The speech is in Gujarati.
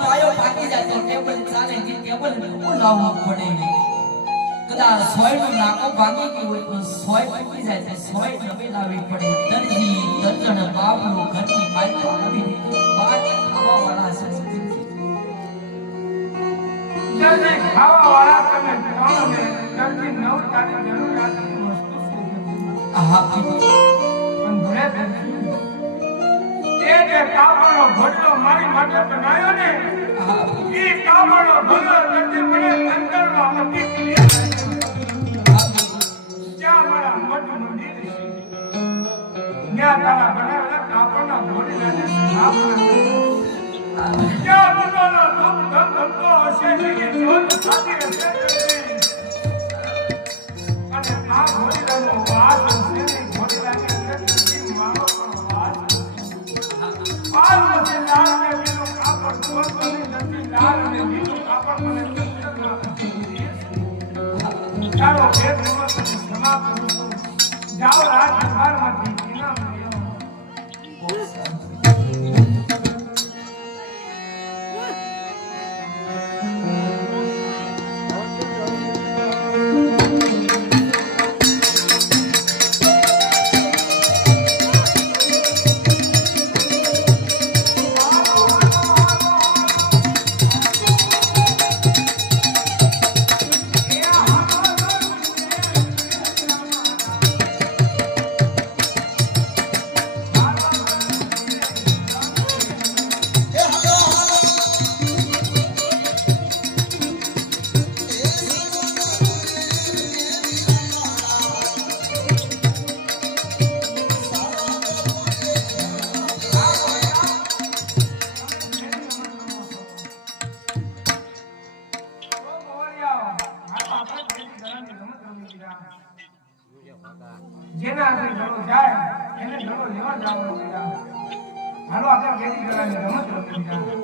પાયો ફાટી જાય તો ટેબલ ચાલે કે ટેબલ નું લાવવું પડે કદાચ સોયનું નાકો ભાગી ગયું હોય તો સોય ફૂટી જાય તો સોય નવી લાવવી પડે દરજી દર્જન બાબલો ઘરની માલકો આવી બાદ ખાવા વાળા છે દરજી ખાવા વાળા તમે કોણ ને દરજી નવ તારી જરૂરિયાતની વસ્તુ છે આહા પણ ભલે એ જે કાપડનો ઘોડલો મારી માટે બનાવ્યો ને એ કાપડનો ઘોડલો દરજી મને અંદરમાં હતી જ્યાં મારા મઠ મંદિર છે ત્યાં તારા બનાવેલા કાપડના ઘોડલાને સ્થાપના જ્યાં બધાનો ધૂપ ધમધમતો હશે કે જ્યોત થતી હશે અને આ ઘોડલાનો વાસ છે ને ઘોડલાની અંદર મારો પણ વાસ લાલ મને લાલ ને લીલું કાપડ ધોળની નથી લાલ ને લીલું કાપડ મને ચાલો ભેદ નમસ્તે સમાપ્ત કરું જાઓ રાજ દરબારમાંથી ઇનામ લેવો જેના આગળ ઘણો જાય એને ઘણો લેવા જવાનો હાલો આપણે કેદી કરવાની રમત રમી